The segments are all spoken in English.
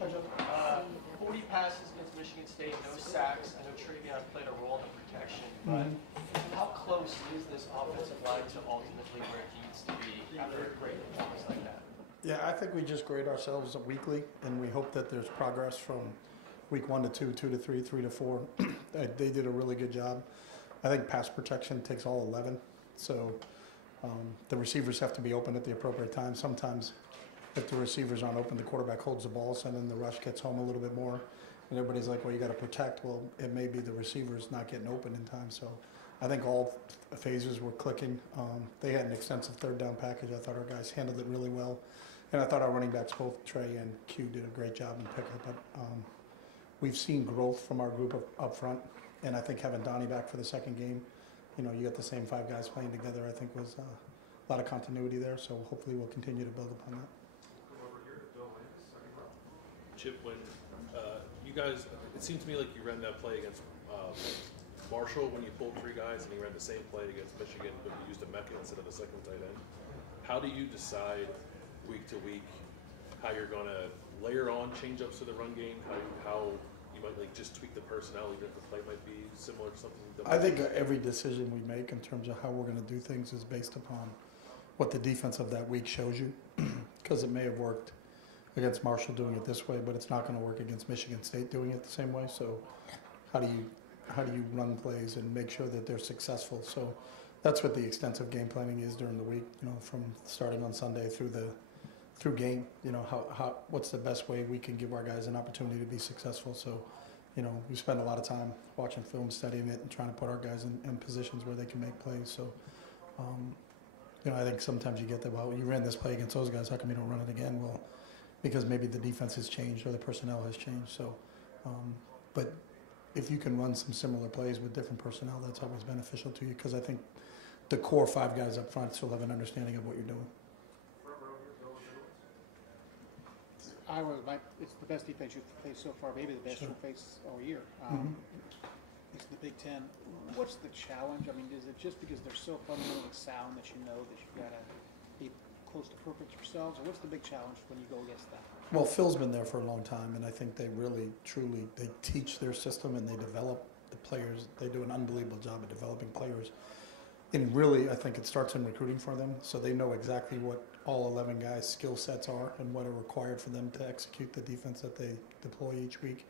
Hi, Joe. 40 passes against Michigan State, no sacks. I know Travion played a role in the protection, but how close is this offensive line to ultimately where it needs to be after a great performance like that? Yeah, I think we just grade ourselves weekly, and we hope that there's progress from week 1 to 2, 2 to 3, 3 to 4. They did a really good job. I think pass protection takes all 11, so the receivers have to be open at the appropriate time. Sometimes if the receivers aren't open, the quarterback holds the ball, so then the rush gets home a little bit more. And everybody's like, well, you got to protect. Well, it may be the receivers not getting open in time. So I think all phases were clicking. They had an extensive third down package. I thought our guys handled it really well. And I thought our running backs, both Trey and Q, did a great job in pickup. But we've seen growth from our group up front. And I think having Donnie back for the second game, you got the same 5 guys playing together, I think was a lot of continuity there. So hopefully we'll continue to build upon that. Chip, when you guys, it seemed to me like you ran that play against Marshall when you pulled 3 guys, and you ran the same play against Michigan, but you used a Mecca instead of a second tight end. How do you decide week to week how you're going to layer on change-ups to the run game, how you might like just tweak the personnel even if the play might be similar to something? I think every decision we make in terms of how we're going to do things is based upon what the defense of that week shows you, because it may have worked against Marshall doing it this way, but it's not going to work against Michigan State doing it the same way. So how do you run plays and make sure that they're successful? So that's what the extensive game planning is during the week, from starting on Sunday through game, what's the best way we can give our guys an opportunity to be successful. So, we spend a lot of time watching film, studying it, and trying to put our guys in positions where they can make plays. So, I think sometimes you get that, well, you ran this play against those guys, how come you don't run it again? Well, because maybe the defense has changed or the personnel has changed. So, but if you can run some similar plays with different personnel, that's always beneficial to you, because I think the core 5 guys up front still have an understanding of what you're doing. It's the best defense you've faced so far, maybe the best you've faced all year. It's the Big Ten. What's the challenge? I mean, is it just because they're so fundamentally sound that that you've got to be close to perfect yourselves, or what's the big challenge when you go against that? Well, Phil's been there for a long time, and I think they really, truly, they teach their system and they develop the players. They do an unbelievable job of developing players. And really, I think it starts in recruiting for them, so they know exactly what all 11 guys' skill sets are and what are required for them to execute the defense that they deploy each week.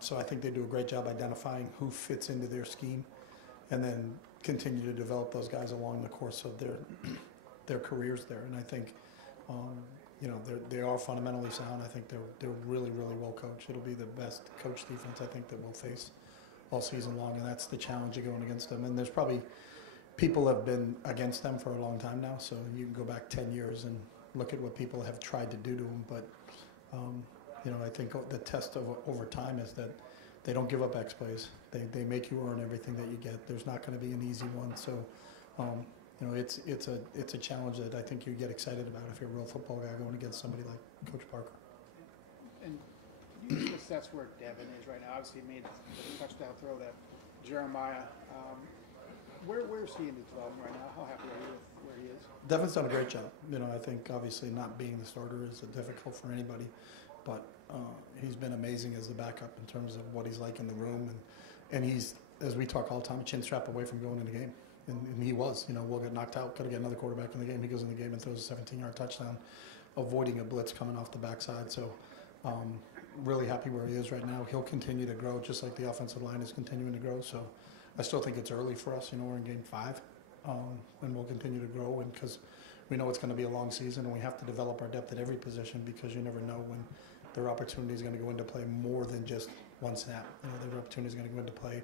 So I think they do a great job identifying who fits into their scheme, and then continue to develop those guys along the course of their careers there. And I think, they are fundamentally sound. I think they're really, really well coached. It'll be the best coached defense I think that we'll face all season long, and that's the challenge of going against them. And there's probably people have been against them for a long time now, so you can go back 10 years and look at what people have tried to do to them. But, I think the test of over time is that they don't give up X plays. They make you earn everything that you get. There's not going to be an easy one. So, it's a challenge that I think you get excited about if you're a real football guy going against somebody like Coach Parker. And can you just assess where Devin is right now? Obviously, he made a touchdown throw to Jeremiah. Where is he in the development right now? How happy are you with where he is? Devin's done a great job. I think obviously not being the starter is difficult for anybody, but he's been amazing as the backup in terms of what he's like in the room, and he's, as we talk all the time, a chin strap away from going in the game, and he was. We'll get knocked out, got to get another quarterback in the game. He goes in the game and throws a 17-yard touchdown, avoiding a blitz coming off the backside. So really happy where he is right now. He'll continue to grow just like the offensive line is continuing to grow. So I still think it's early for us. We're in game 5, and we'll continue to grow, and because we know it's going to be a long season, and we have to develop our depth at every position, because you never know when their opportunity is going to go into play more than just one snap. Their opportunity is going to go into play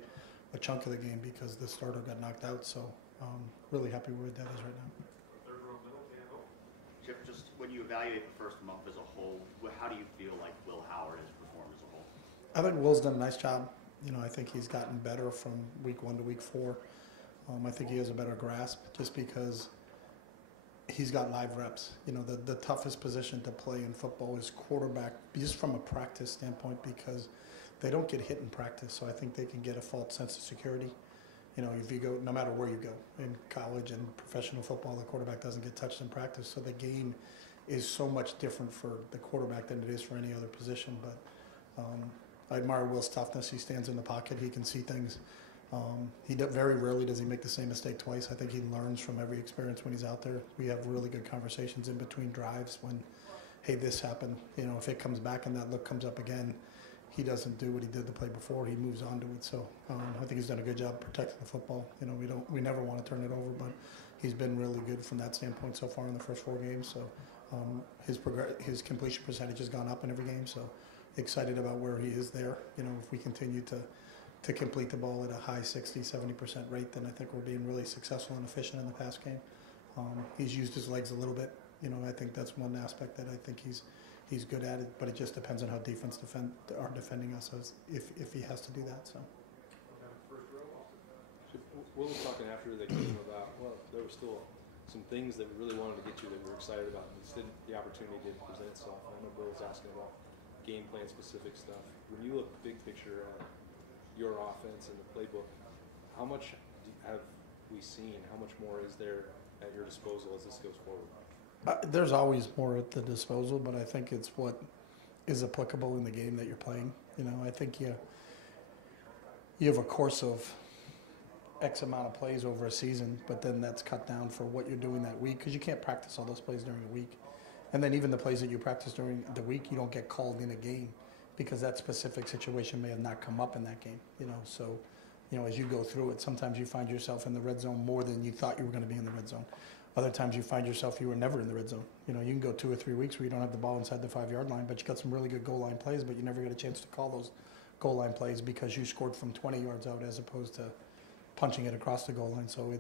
a chunk of the game because the starter got knocked out. So really happy where that is right now. Chip, just when you evaluate the first month as a whole, how do you feel like Will Howard has performed as a whole? I think Will's done a nice job. I think he's gotten better from week 1 to week 4. I think he has a better grasp just because he's got live reps. The toughest position to play in football is quarterback, just from a practice standpoint, because they don't get hit in practice. So I think they can get a false sense of security. If you go, no matter where you go, in college and professional football, the quarterback doesn't get touched in practice. So the game is so much different for the quarterback than it is for any other position. But I admire Will's toughness. He stands in the pocket. He can see things. Very rarely does he make the same mistake twice. I think he learns from every experience when he's out there. We have really good conversations in between drives when, hey, this happened. You know, if it comes back and that look comes up again, he doesn't do what he did the play before. He moves on to it. So I think he's done a good job protecting the football. You know, we never want to turn it over, but he's been really good from that standpoint so far in the first 4 games. So his completion percentage has gone up in every game. So excited about where he is there. You know, if we continue to complete the ball at a high 60-70% rate, then I think we're being really successful and efficient in the pass game. He's used his legs a little bit. You know, I think that's one aspect that I think he's good at it, but it just depends on how defense are defending us if he has to do that. So. Will was talking after the game about, well, there were still some things that we really wanted to get you that we were excited about, and the opportunity didn't present itself. I know Bill was asking about game plan specific stuff. When you look big picture at your offense and the playbook, how much have we seen? How much more is there at your disposal as this goes forward? There's always more at the disposal, but I think it's what is applicable in the game that you're playing. You know, I think you have a course of X amount of plays over a season, but then that's cut down for what you're doing that week because you can't practice all those plays during the week. And then even the plays that you practice during the week, you don't get called in a game because that specific situation may have not come up in that game. You know, so, you know, as you go through it, sometimes you find yourself in the red zone more than you thought you were going to be in the red zone. Other times you find yourself you were never in the red zone. You know, you can go 2 or 3 weeks where you don't have the ball inside the 5-yard line, but you got some really good goal line plays, but you never get a chance to call those goal line plays because you scored from 20 yards out as opposed to punching it across the goal line. So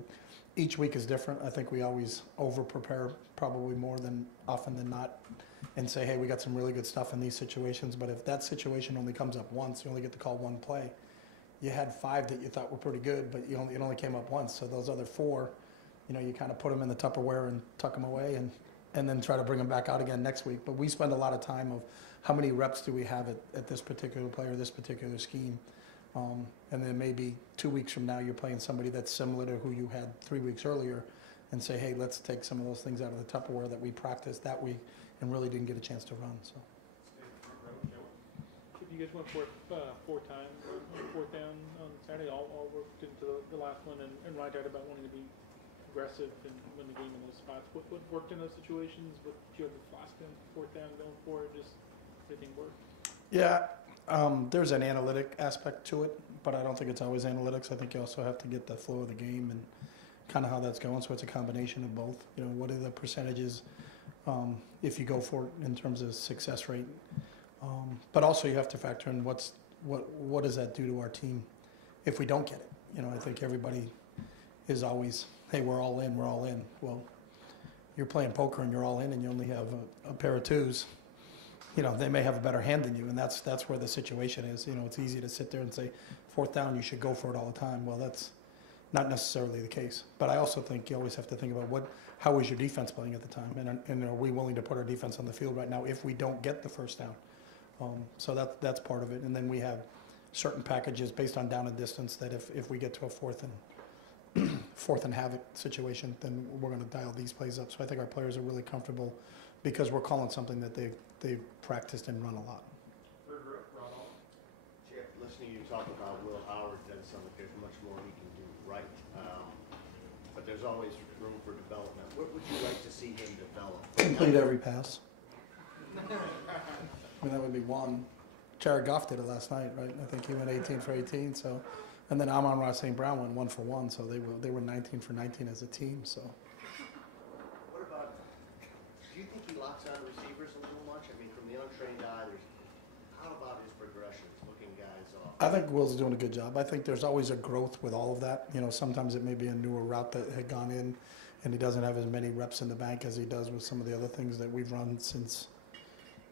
each week is different. I think we always over-prepare probably more than often than not and say, hey, we got some really good stuff in these situations, but if that situation only comes up once, you only get to call 1 play. You had 5 that you thought were pretty good, but it only came up once. So those other 4, you know, you kind of put them in the Tupperware and tuck them away and then try to bring them back out again next week. But we spend a lot of time of how many reps do we have at this particular player, this particular scheme. And then maybe 2 weeks from now you're playing somebody that's similar to who you had 3 weeks earlier and say, hey, let's take some of those things out of the Tupperware that we practiced that week and really didn't get a chance to run. So. You guys went for it 4 times, 4th down on Saturday, all worked into the last one, and right out about wanting to be aggressive and win the game in those spots. What worked in those situations? What you had the last 4th down going for it? Just everything worked? Yeah, there's an analytic aspect to it, but I don't think it's always analytics. I think you also have to get the flow of the game and kind of how that's going. So it's a combination of both. You know, what are the percentages if you go for it in terms of success rate? But also you have to factor in what does that do to our team if we don't get it? You know, I think everybody is always, hey, we're all in, we're all in. Well, you're playing poker and you're all in and you only have a pair of 2s. You know, they may have a better hand than you, and that's where the situation is. You know, it's easy to sit there and say, 4th down, you should go for it all the time. Well, that's not necessarily the case. But I also think you always have to think about how is your defense playing at the time, and are we willing to put our defense on the field right now if we don't get the 1st down? So that's part of it. And then we have certain packages based on down and distance that if we get to a 4th and havoc situation, then we're going to dial these plays up. So I think our players are really comfortable because we're calling something that they've practiced and run a lot. Chip, listening to you talk about Will Howard, then some like there's much more he can do right, but there's always room for development. What would you like to see him develop? Complete every pass. I mean, that would be one. Jared Goff did it last night, right? I think he went 18 for 18. So, and then Amon-Ra St. Brown went 1 for 1. So they were 19 for 19 as a team. So. What about? Do you think he locks out receivers a little much? I mean, from the untrained eye, how about his progressions, looking guys off? I think Will's doing a good job. I think there's always a growth with all of that. You know, sometimes it may be a newer route that had gone in, and he doesn't have as many reps in the bank as he does with some of the other things that we've run since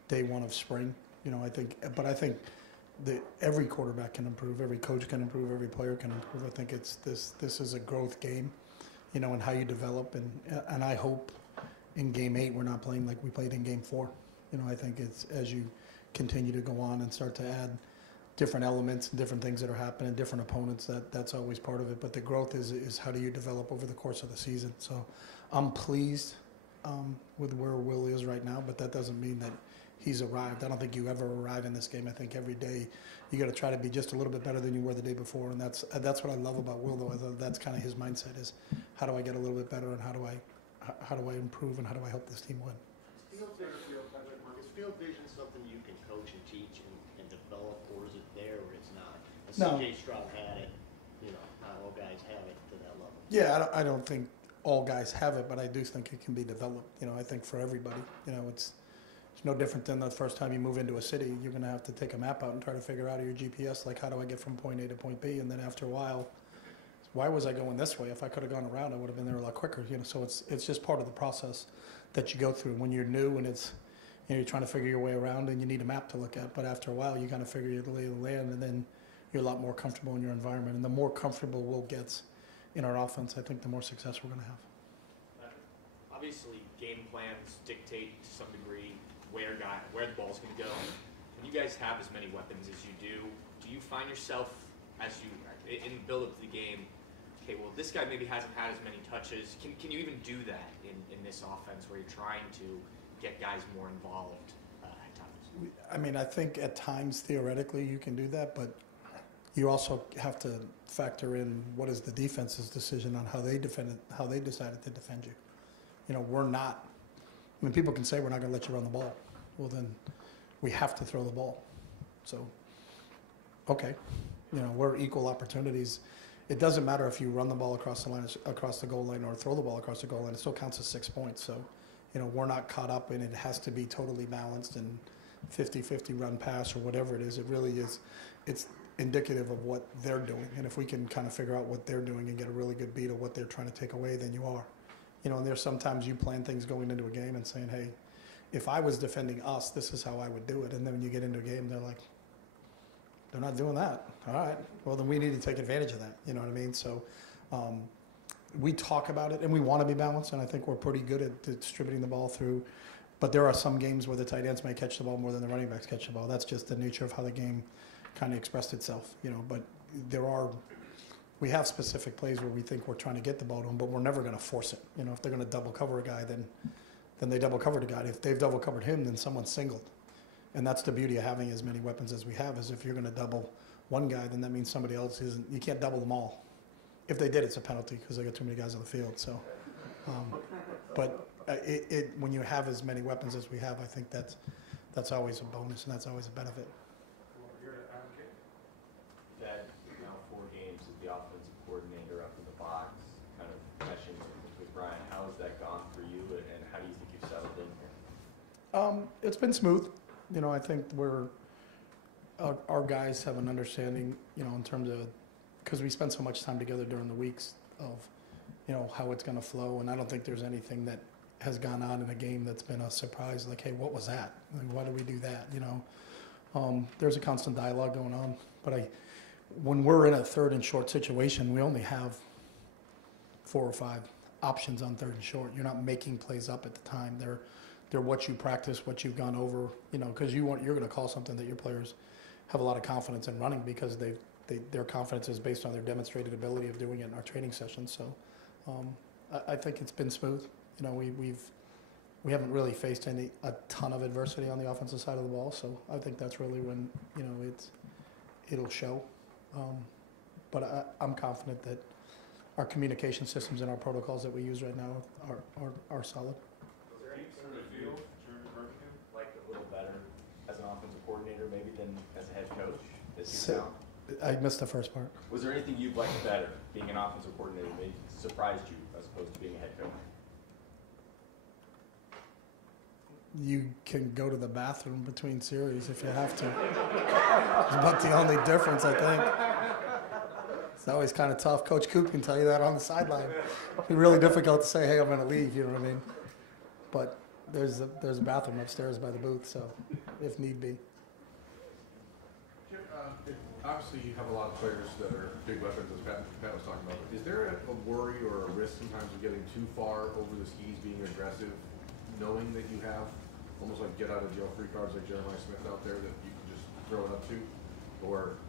day 1 of spring. You know, I think every quarterback can improve, every coach can improve, every player can improve. I think this is a growth game, you know, and how you develop, and I hope in game 8 we're not playing like we played in game 4. You know, I think it's as you continue to go on and start to add different elements and different things that are happening, different opponents, that's always part of it. But the growth is how do you develop over the course of the season. So I'm pleased with where Will is right now, but that doesn't mean that he's arrived. I don't think you ever arrive in this game. I think every day you got to try to be just a little bit better than you were the day before, and that's what I love about Will, though. That's kind of his mindset is, how do I get a little bit better, and how do I improve, and how do I help this team win? Is field vision something you can coach and teach and develop, or is it there or it's not? No. CJ Stroud had it, not all guys have it to that level. Yeah, I don't think all guys have it, but I do think it can be developed. I think for everybody, it's no different than the first time you move into a city. You're going to have to take a map out and try to figure out your GPS, like how do I get from point A to point B, and then after a while, why was I going this way? If I could have gone around, I would have been there a lot quicker. So it's just part of the process that you go through when you're new, and it's you're trying to figure your way around, and you need a map to look at. But after a while, you kind of figure the lay of the land, and then you're a lot more comfortable in your environment. And the more comfortable Will gets in our offense, I think the more success we're going to have. Obviously, game plans dictate to some degree where the ball's going to go. When you guys have as many weapons as you do you find yourself in the build-up to the game, okay, well, this guy maybe hasn't had as many touches. Can you even do that in this offense where you're trying to get guys more involved at times? I mean, I think at times theoretically you can do that, but you also have to factor in what is the defense's decision on how they decided to defend you. We're not. I mean, people can say we're not going to let you run the ball. Well, then we have to throw the ball. So, okay, we're equal opportunities. It doesn't matter if you run the ball across the goal line, or throw the ball across the goal line. It still counts as 6 points. So, we're not caught up in it. It has to be totally balanced and 50-50 run pass or whatever it is. It really is. It's indicative of what they're doing. And if we can kind of figure out what they're doing and get a really good beat of what they're trying to take away, then you are. And there's sometimes you plan things going into a game and saying, hey, if I was defending us, this is how I would do it. And then when you get into a game, they're like, they're not doing that. All right, well, then we need to take advantage of that. You know what I mean? So we talk about it, and we want to be balanced, and I think we're pretty good at distributing the ball through. But there are some games where the tight ends may catch the ball more than the running backs catch the ball. That's just the nature of how the game kind of expressed itself. But we have specific plays where we think we're trying to get the ball to them, but we're never going to force it. If they're going to double cover a guy, then they double cover the guy. If they've double covered him, then someone's singled. And that's the beauty of having as many weapons as we have, is if you're going to double one guy, then that means somebody else isn't. You can't double them all. If they did, it's a penalty because they got too many guys on the field. So, but when you have as many weapons as we have, I think that's always a bonus, and that's always a benefit. That now 4 games as the offensive coordinator up in the box, kind of meshing with Brian. How has that gone for you, and how do you think you've settled in here? It's been smooth. I think our guys have an understanding, in terms of, because we spend so much time together during the weeks of, how it's going to flow. And I don't think there's anything that has gone on in a game that's been a surprise. Like, hey, what was that? Like, why did we do that? There's a constant dialogue going on. But when we're in a third and short situation, we only have 4 or 5 options on third and short. You're not making plays up at the time. They're what you practice, what you've gone over, because you're going to call something that your players have a lot of confidence in running, because their confidence is based on their demonstrated ability of doing it in our training sessions. So I think it's been smooth. We haven't really faced a ton of adversity on the offensive side of the ball. So I think that's really when it'll show. But I'm confident that our communication systems and our protocols that we use right now are solid. Was there any sort of feel during Birmingham, like a little better as an offensive coordinator maybe than as a head coach? I missed the first part. Was there anything you'd liked better being an offensive coordinator that surprised you as opposed to being a head coach? You can go to the bathroom between series if you have to. It's about the only difference, I think. It's always kind of tough. Coach Coop can tell you that on the sideline. It'd be really difficult to say, hey, I'm going to leave, you know what I mean? But there's a bathroom upstairs by the booth, so if need be. Obviously, you have a lot of players that are big weapons, as Pat was talking about. Is there a worry or a risk sometimes of getting too far over the skis, being aggressive, knowing that you have almost like get out of jail free cards like Jeremiah Smith out there that you can just throw it up to? Or,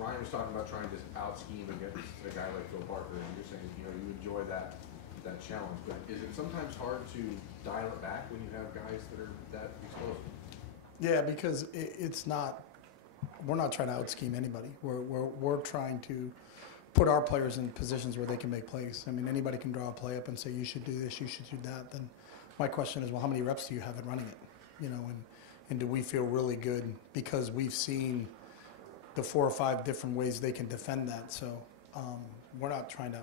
Ryan was talking about trying to out scheme against a guy like Phil Parker, and you're saying, you enjoy that that challenge, but is it sometimes hard to dial it back when you have guys that are that explosive? Yeah, because it's not. We're not trying to out scheme anybody. We're trying to put our players in positions where they can make plays. I mean, anybody can draw a play up and say you should do this, you should do that. Then my question is, well, how many reps do you have in running it? You know, and do we feel really good because we've seen the 4 or 5 different ways they can defend that. So we're not trying to,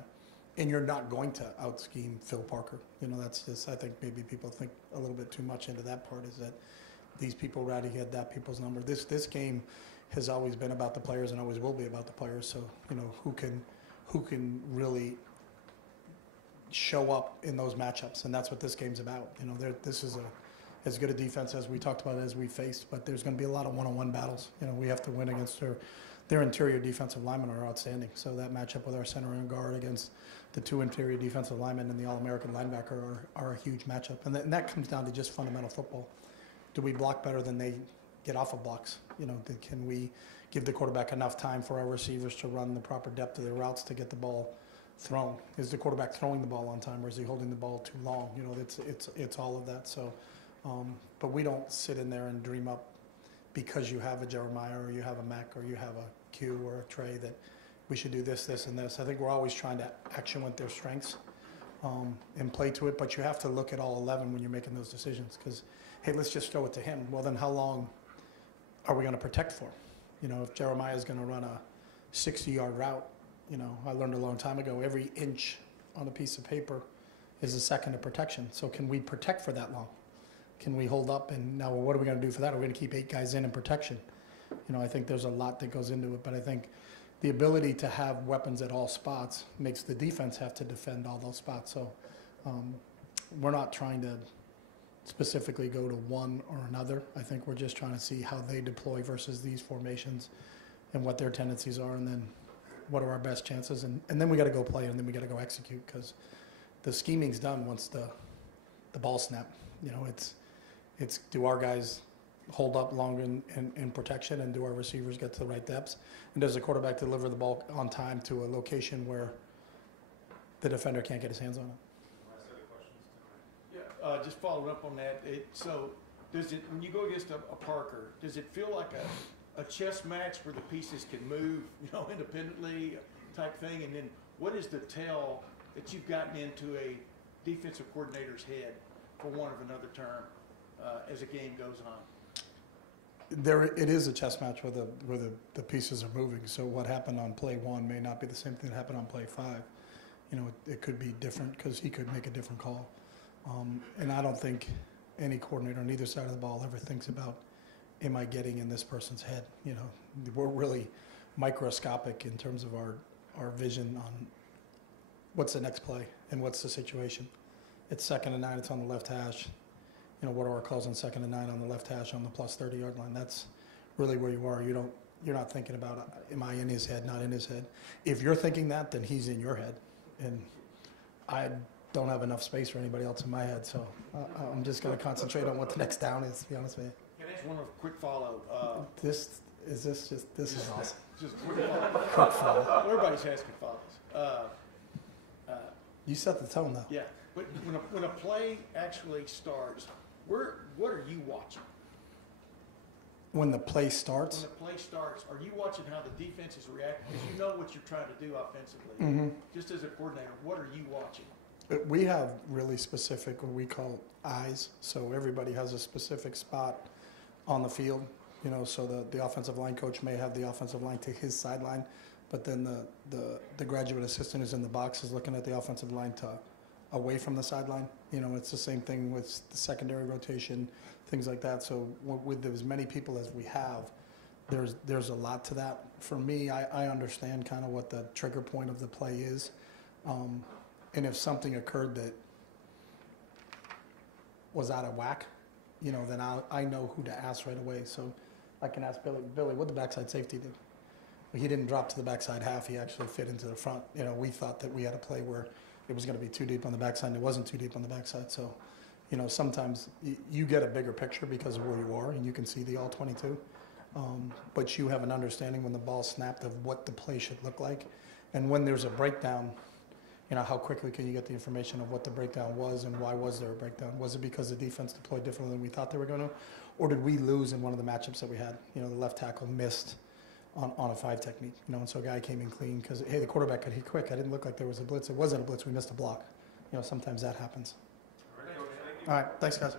and you're not going to out scheme Phil Parker. You know, that's just, I think maybe people think a little bit too much into that part, is that these people rather get that people's number. This game has always been about the players and always will be about the players. So, you know, who can really show up in those matchups, and that's what this game's about. You know, this is as good a defense as we talked about as we faced, but there's going to be a lot of one-on-one battles. You know, we have to win against their interior defensive linemen are outstanding. So that matchup with our center and guard against the 2 interior defensive linemen and the All-American linebacker are a huge matchup, and that comes down to just fundamental football. Do we block better than they get off of blocks? You know, can we give the quarterback enough time for our receivers to run the proper depth of their routes to get the ball thrown? Is the quarterback throwing the ball on time, or is he holding the ball too long? You know, it's all of that. So, but we don't sit in there and dream up because you have a Jeremiah or you have a Mac or you have a Q or a Trey that we should do this, this, and this. I think we're always trying to action their strengths and play to it, but you have to look at all 11 when you're making those decisions, because, hey, let's just throw it to him. Well, then how long are we going to protect for? You know, if Jeremiah is going to run a 60-yard route, you know, I learned a long time ago, every inch on a piece of paper is a second of protection. So can we protect for that long? Can we hold up? And now, well, what are we going to do for that? Are we going to keep 8 guys in protection? You know, I think there's a lot that goes into it, but I think the ability to have weapons at all spots makes the defense have to defend all those spots. So we're not trying to specifically go to one or another. I think we're just trying to see how they deploy versus these formations and what their tendencies are, and then what are our best chances. And then we got to go play, and then we got to go execute, because the scheming's done once the ball snap. You know, it's do our guys hold up longer in protection, and do our receivers get to the right depths, and does the quarterback deliver the ball on time to a location where the defender can't get his hands on it? Just following up on that, so does it, when you go against a Parker, does it feel like a chess match where the pieces can move, you know, independently type thing? And then what is the tell that you've gotten into a defensive coordinator's head, for want of another term, as a game goes on? It is a chess match where the pieces are moving. So what happened on play 1 may not be the same thing that happened on play 5. You know, it could be different because he could make a different call. And I don't think any coordinator on either side of the ball ever thinks about, am I getting in this person's head? You know, we're really microscopic in terms of our vision on what's the next play and what's the situation. It's 2nd and 9, it's on the left hash. You know, what are our calls on 2nd and 9 on the left hash on the plus 30-yard line? That's really where you are. You're not thinking about, am I in his head, not in his head. If you're thinking that, then he's in your head. And I don't have enough space for anybody else in my head, so I'm just going to concentrate on what the next down is, to be honest with you. Can I ask one quick follow? This is awesome. Just quick follow. Everybody's asking follows. You set the tone, though. Yeah, but when a play actually starts, what are you watching? When the play starts? When the play starts, are you watching how the defense is reacting? Because you know what you're trying to do offensively. Mm-hmm. Just as a coordinator, what are you watching? We have really specific, what we call eyes. So everybody has a specific spot on the field. You know, so the offensive line coach may have the offensive line to his sideline, but then the graduate assistant is in the box is looking at the offensive line to away from the sideline. You know, it's the same thing with the secondary rotation, things like that. So with as many people as we have, there's a lot to that. For me, I understand kind of what the trigger point of the play is. And if something occurred that was out of whack, you know, then I know who to ask right away. So I can ask Billy, what did the backside safety do? Well, he didn't drop to the backside half. He actually fit into the front. You know, we thought that we had a play where it was going to be too deep on the backside, and it wasn't too deep on the backside. So, you know, sometimes you get a bigger picture because of where you are, and you can see the all 22. But you have an understanding when the ball snapped of what the play should look like. And when there's a breakdown, how quickly can you get the information of what the breakdown was and why was there a breakdown? Was it because the defense deployed differently than we thought they were going to? Or did we lose in one of the matchups that we had? The left tackle missed on a 5 technique, and so a guy came in clean because, hey, the quarterback could hit quick. I didn't look like there was a blitz. It wasn't a blitz. We missed a block. Sometimes that happens. All right, thanks, guys.